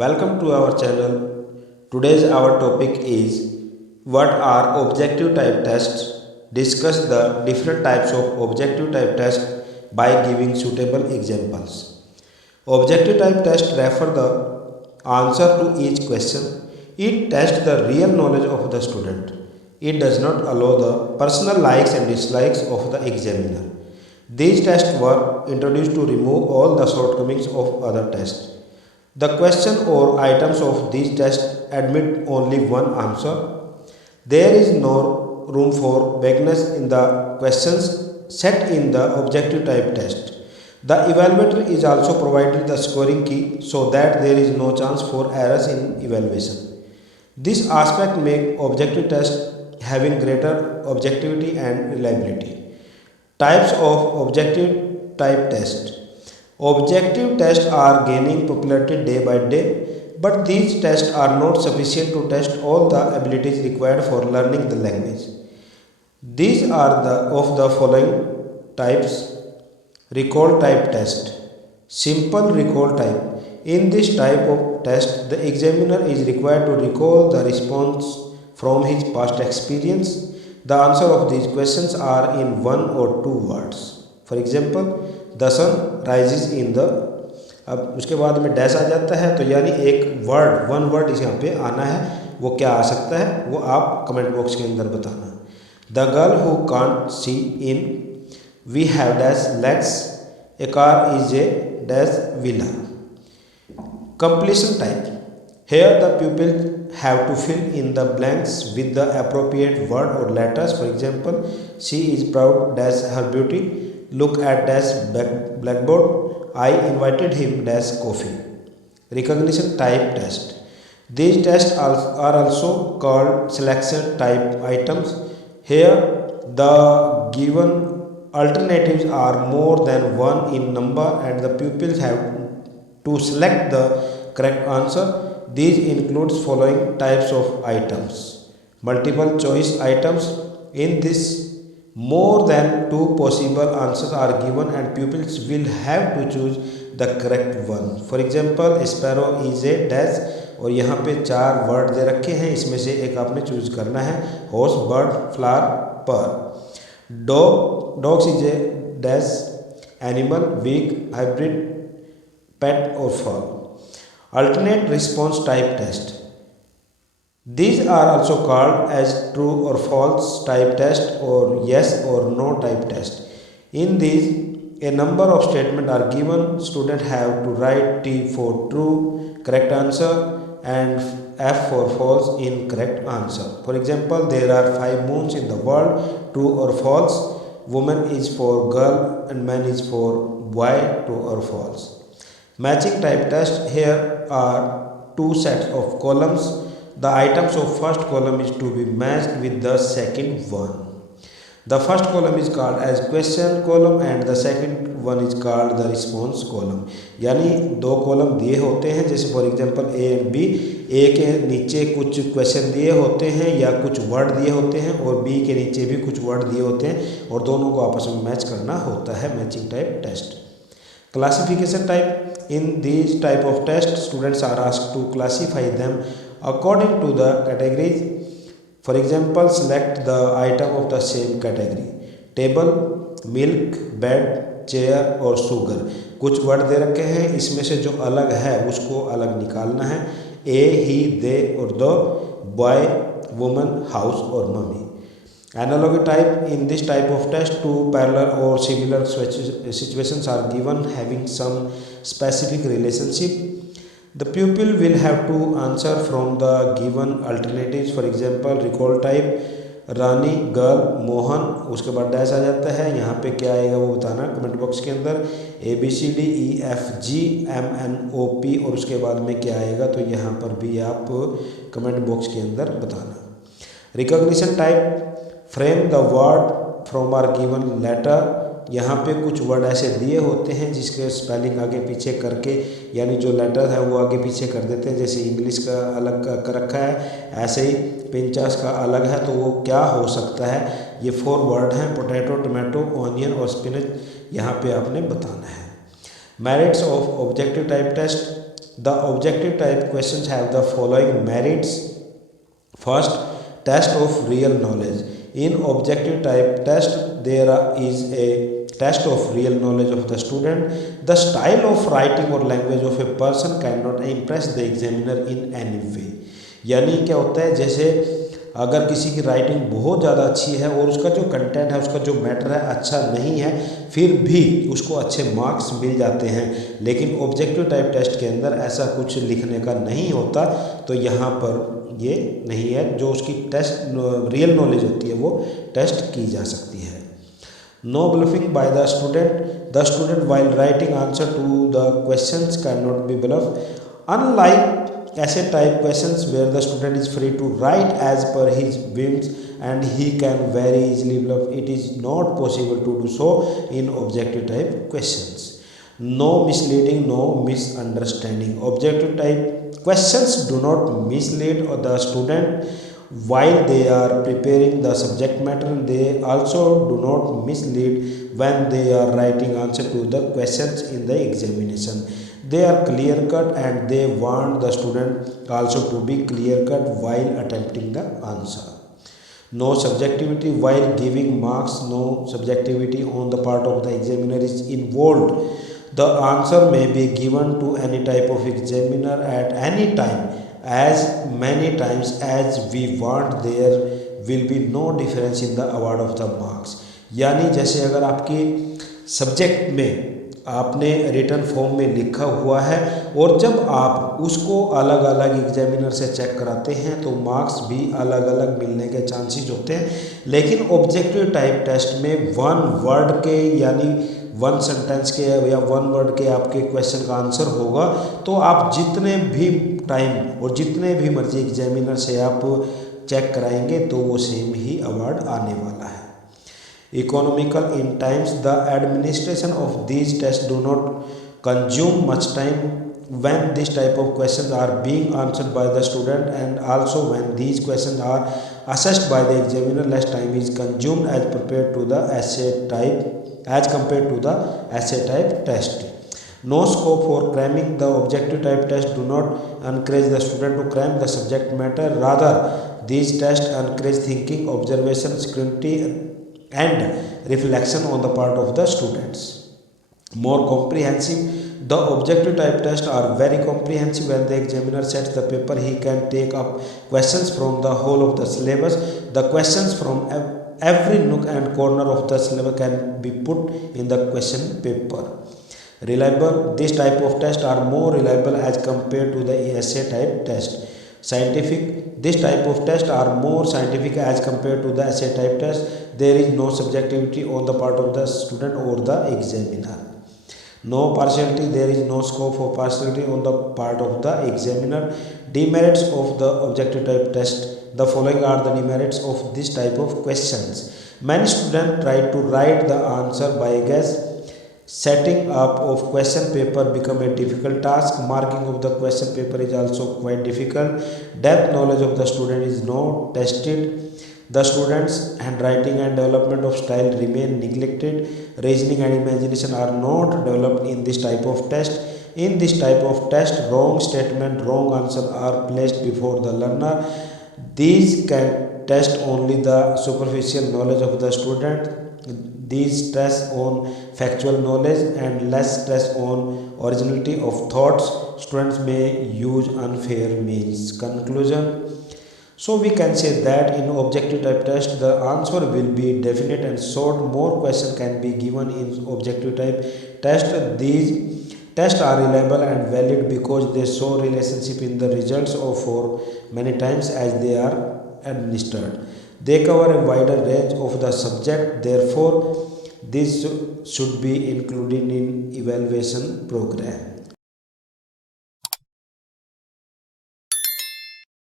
Welcome to our channel. Today's our topic is what are objective type tests. Discuss the different types of objective type tests by giving suitable examples. Objective type test refer the answer to each question. It tests the real knowledge of the student. It does not allow the personal likes and dislikes of the examiner. These tests were introduced to remove all the shortcomings of other tests. The question or items of these tests admit only one answer. There is no room for vagueness in the questions set in the objective type test. The evaluator is also provided the scoring key so that there is no chance for errors in evaluation. This aspect makes objective test having greater objectivity and reliability. Types of objective type test. Objective tests are gaining popularity day by day, but these tests are not sufficient to test all the abilities required for learning the language. These are the of the following types. Recall type test. Simple recall type. In this type of test, the examiner is required to recall the response from his past experience. The answer of these questions are in one or two words. For example, the sun rises in the, अब उसके बाद में dash आ जाता है, तो यानी एक word one word इस यहाँ पे आना है, वो क्या आ सकता है वो आप कमेंट बॉक्स के अंदर बताना. The girl who can't see in we have dash legs a car is a dash villa. Completion type. Here the people have to fill in the blanks with the appropriate word or letters. For example, she is proud dash her beauty. Look at dash blackboard. I invited him dash coffee. Recognition type test. These tests are also called selection type items. Here the given alternatives are more than one in number and the pupils have to select the correct answer. These includes following types of items. Multiple choice items. In this, more than two possible answers are given and pupils will have to choose the correct one. For example, sparrow is a dash और यहाँ पे चार word दे रखे हैं, इसमें से एक आपने चूज करना है. हॉर्स, बर्ड, फ्लावर, पर. Dogs is a dash animal, weak, hybrid, pet और fall. Alternate response type test. These are also called as true or false type test or yes or no type test. In these, a number of statements are given. Students have to write T for true, correct answer, and F for false, incorrect answer. For example, there are 5 moons in the world. True or false. Woman is for girl and man is for boy. True or false. Matching type test. Here are two sets of columns. The items of first column is to be matched with the second one. The first column is called as question column and the second one is called the response column. यानी दो column दिए होते हैं, जैसे for example A and B. A के नीचे कुछ question दिए होते हैं या कुछ वर्ड दिए होते हैं और बी के नीचे भी कुछ वर्ड दिए होते हैं और दोनों को आपस में मैच करना होता है. Matching type test. Classification type. In these type of tests, students are asked to classify them according to the categories. For example, select the item of the same category. Table, milk, bed, chair और sugar. कुछ word दे रखे हैं, इसमें से जो अलग है उसको अलग निकालना है. ए, ही, दे और द, बॉय, वुमन, हाउस और mummy. Analogy type. In this type of test, two parallel or similar situations are given having some specific relationship. The pupil will have to answer from the given alternatives. For example, recall type. Rani, girl, Mohan, उसके बाद dash आ जाता है. यहाँ पे क्या आएगा वो बताना कमेंट बॉक्स के अंदर. ABCDEFGMNOP और उसके बाद में क्या आएगा तो यहाँ पर भी आप कमेंट बॉक्स के अंदर बताना. Recognition type. Frame the word from our given letter. यहाँ पे कुछ वर्ड ऐसे दिए होते हैं जिसके स्पेलिंग आगे पीछे करके, यानी जो लेटर है वो आगे पीछे कर देते हैं. जैसे इंग्लिश का अलग कर रखा है, ऐसे ही पिंचास का अलग है, तो वो क्या हो सकता है. ये 4 वर्ड हैं, पोटैटो, टमाटो, ऑनियन और स्पिनच. यहाँ पे आपने बताना है. Merits of objective type test. The objective type questions have the following merits. First, test of real knowledge. In objective type test, is a test of real knowledge of the student. The style of writing or language of a person cannot impress the examiner in any way. यानी क्या होता है, जैसे अगर किसी की writing बहुत ज़्यादा अच्छी है और उसका जो कंटेंट है, उसका जो मैटर है अच्छा नहीं है, फिर भी उसको अच्छे मार्क्स मिल जाते हैं। लेकिन ऑब्जेक्टिव टाइप टेस्ट के अंदर ऐसा कुछ लिखने का नहीं होता, तो यहाँ पर ये नहीं है। जो उसकी टेस्ट रियल नॉलेज होती है वो टेस्ट की जा सकती है। No bluffing by the student while writing answer to the questions can not be bluff. Unlike essay type questions where the student is free to write as per his whims and he can very easily bluff, it is not possible to do so in objective type questions. No misleading, no misunderstanding. Objective type questions do not mislead the student while they are preparing the subject matter. They also do not mislead when they are writing answer to the questions in the examination. They are clear cut and they want the student also to be clear cut while attempting the answer. No subjectivity while giving marks. No subjectivity on the part of the examiner is involved. The answer may be given to any type of examiner at any time, as many times as we want. There will be no difference in the award of the marks. यानी जैसे अगर आपकी subject में आपने return form में लिखा हुआ है और जब आप उसको अलग अलग एग्जामिनर से चेक कराते हैं तो मार्क्स भी अलग अलग मिलने के चांसेस होते हैं। लेकिन ऑब्जेक्टिव टाइप टेस्ट में वन वर्ड के यानी वन सेंटेंस के या वन वर्ड के आपके क्वेश्चन का आंसर होगा, तो आप जितने भी टाइम और जितने भी मर्जी एग्जामिनर से आप चेक कराएंगे तो वो सेम ही अवार्ड आने वाला है। Economical in times, the administration of these tests do not consume much time when this type of questions are being answered by the student, and also when these questions are assessed by the examiner, less time is consumed as compared to the essay type test. No scope for cramming. The objective type test do not encourage the student to cram the subject matter. Rather, these tests encourage thinking, observation, scrutiny and reflection on the part of the students. More comprehensive. The objective type tests are very comprehensive. When the examiner sets the paper, he can take up questions from the whole of the syllabus. The questions from every nook and corner of the syllabus can be put in the question paper. Reliable. This type of tests are more reliable as compared to the essay type test. Scientific. This type of tests are more scientific as compared to the essay type test. There is no subjectivity on the part of the student or the examiner. No partiality. There is no scope for partiality on the part of the examiner. Demerits of the objective type test. The following are the demerits of this type of questions. Many students try to write the answer by guess. Setting up of question paper become a difficult task. Marking of the question paper is also quite difficult. Depth knowledge of the student is not tested. The students' handwriting and development of style remain neglected. Reasoning and imagination are not developed in this type of test. In this type of test, wrong statement, wrong answer are placed before the learner. These can test only the superficial knowledge of the student. These stress on factual knowledge and less stress on originality of thoughts. Students may use unfair means. Conclusion. So we can say that in objective type test the answer will be definite and short. More questions can be given in objective type test. These tests are reliable and valid because they show relationship in the results of for many times as they are administered. They cover a wider range of the subject. Therefore, this should be included in evaluation program.